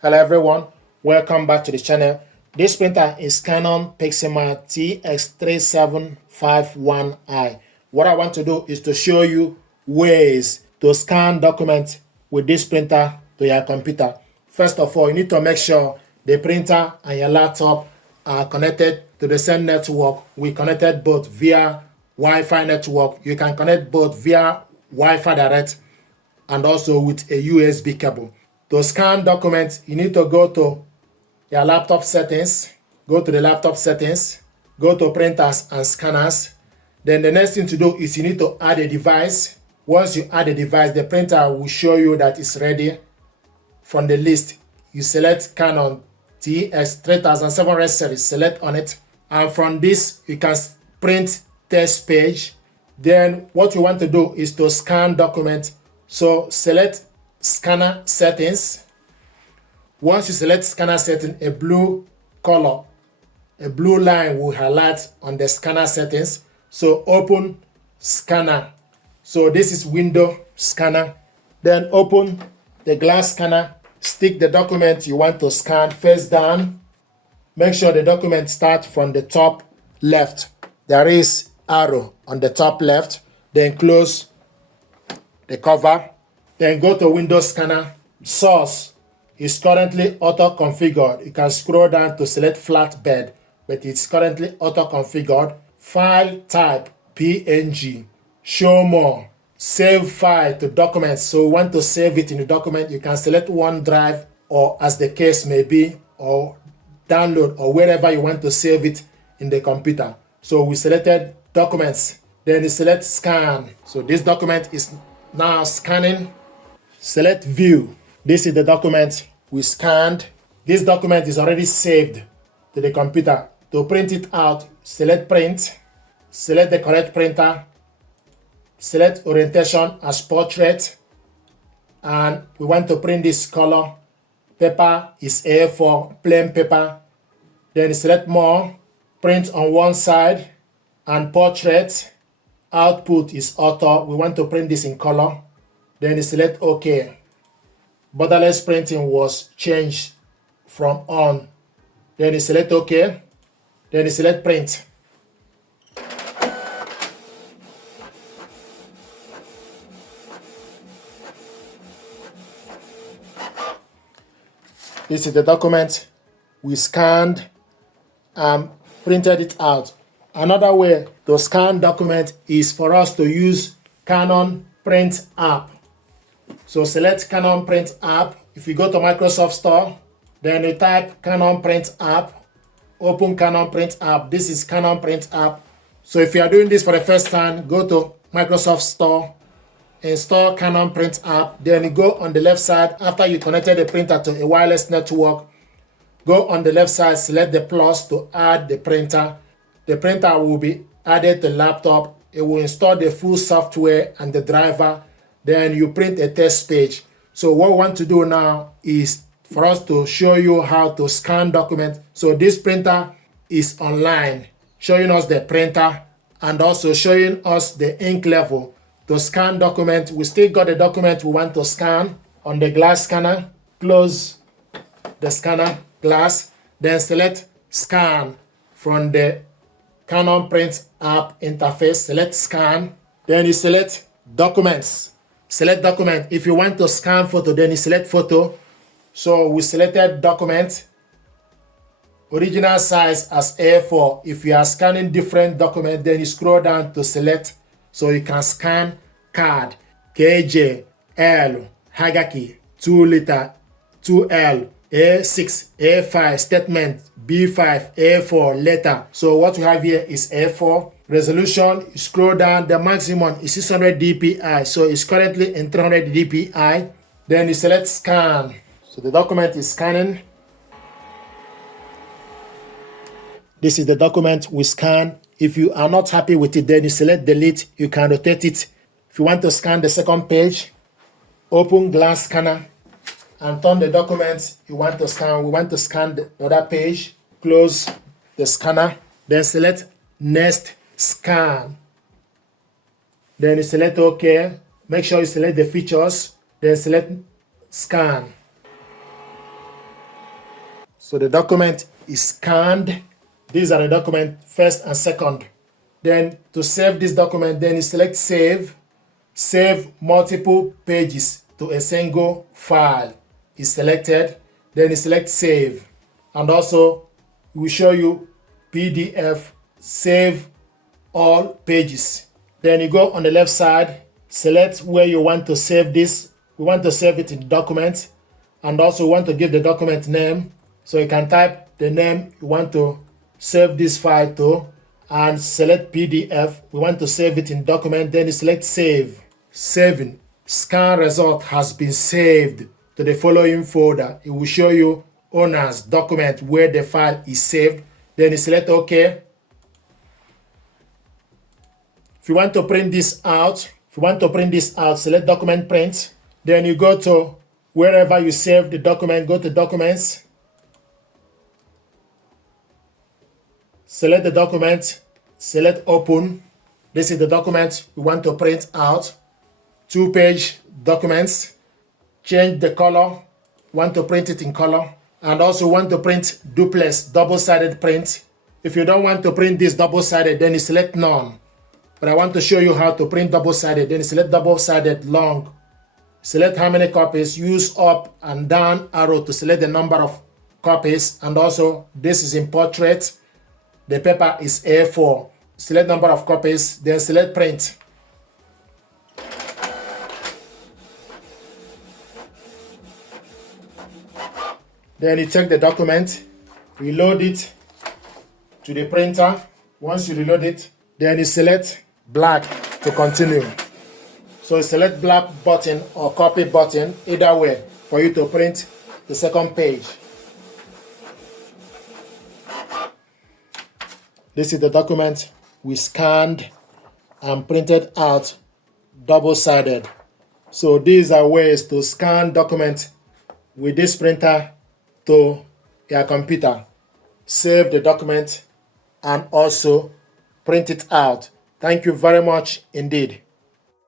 Hello everyone, welcome back to the channel. This printer is Canon Pixma TS3751i. What I want to do is to show you ways to scan documents with this printer to your computer. First of all, you need to make sure the printer and your laptop are connected to the same network. We connected both via Wi-Fi network. You can connect both via Wi-Fi direct and also with a USB cable. To scan documents, you need to go to your laptop settings, go to the laptop settings, go to printers and scanners. Then the next thing to do is you need to add a device. Once you add a device, the printer will show you that it's ready. From the list, you select Canon TS3751i series, select on it. And from this, you can print test page. Then what you want to do is to scan document. So select scanner settings. Once you select scanner setting, a blue color, a blue line will highlight on the scanner settings. So open scanner. So this is window scanner. Then open the glass scanner. Stick the document you want to scan face down. Make sure the document starts from the top left. There is arrow on the top left. Then close the cover. Then go to Windows Scanner. Source is currently auto-configured. You can scroll down to select flatbed, but it's currently auto-configured. File type PNG. Show more. Save file to documents. So we want to save it in the document. You can select OneDrive or as the case may be, or download or wherever you want to save it in the computer. So we selected documents. Then you select scan. So this document is now scanning. Select view. This is the document we scanned. This document is already saved to the computer. To print it out, select print. Select the correct printer. Select orientation as portrait. And we want to print this color. Paper is A4, plain paper. Then select more. Print on one side. And portrait. Output is auto. We want to print this in color. Then you select OK. Borderless printing was changed from on. Then you select OK. Then you select print. This is the document we scanned and printed it out. Another way to scan document is for us to use Canon PRINT app. So select Canon PRINT app. If you go to Microsoft Store, then you type Canon PRINT app, open Canon PRINT app. This is Canon PRINT app. So if you are doing this for the first time, go to Microsoft Store, install Canon PRINT app. Then you go on the left side. After you connected the printer to a wireless network, go on the left side, select the plus to add the printer. The printer will be added to the laptop. It will install the full software and the driver. Then you print a test page. So what we want to do now is for us to show you how to scan documents. So this printer is online, showing us the printer and also showing us the ink level. To scan document, we still got the document we want to scan on the glass scanner. Close the scanner glass, then select scan from the Canon Print app interface. Select scan, then you select documents. Select document. If you want to scan photo, then you select photo. So we selected document. Original size as A4. If you are scanning different document, then you scroll down to select. So you can scan card, KJ, L, Hagaki, 2 liter, 2L, A6, A5, statement, B5, A4, letter. So what we have here is A4. Resolution, you scroll down, the maximum is 600 dpi. So it's currently in 300 dpi. Then you select scan. So the document is scanning. This is the document we scan. If you are not happy with it, then you select delete. You can rotate it. If you want to scan the second page, open glass scanner and turn the document you want to scan. We want to scan the other page. Close the scanner. Then select next scan. Then you select OK. Make sure you select the features. Then select scan. So the document is scanned. These are the document first and second. Then to save this document, then you select save. Save multiple pages to a single file is selected. Then you select save. And also it will show you PDF save all pages. Then you go on the left side, select where you want to save this. We want to save it in the document, and also want to give the document name. So you can type the name you want to save this file to and select PDF. We want to save it in document, then you select save. Saving. Scan result has been saved to the following folder. It will show you owner's document where the file is saved. Then you select OK. If you want to print this out, select document print. Then you go to wherever you save the document, go to documents. Select the document, select open. This is the document we want to print out. 2-page documents. Change the color. Want to print it in color. And also want to print duplex, double-sided print. If you don't want to print this double-sided, then you select none. But I want to show you how to print double-sided. Then you select double-sided long. Select how many copies. Use up and down arrow to select the number of copies. And also, this is in portrait. The paper is A4. Select number of copies, then select print. Then you take the document, reload it to the printer. Once you reload it, then you select black to continue. So you select black button or copy button, either way, for you to print the second page. This is the document we scanned and printed out double-sided. So these are ways to scan document with this printer to your computer, save the document, and also print it out. Thank you very much indeed.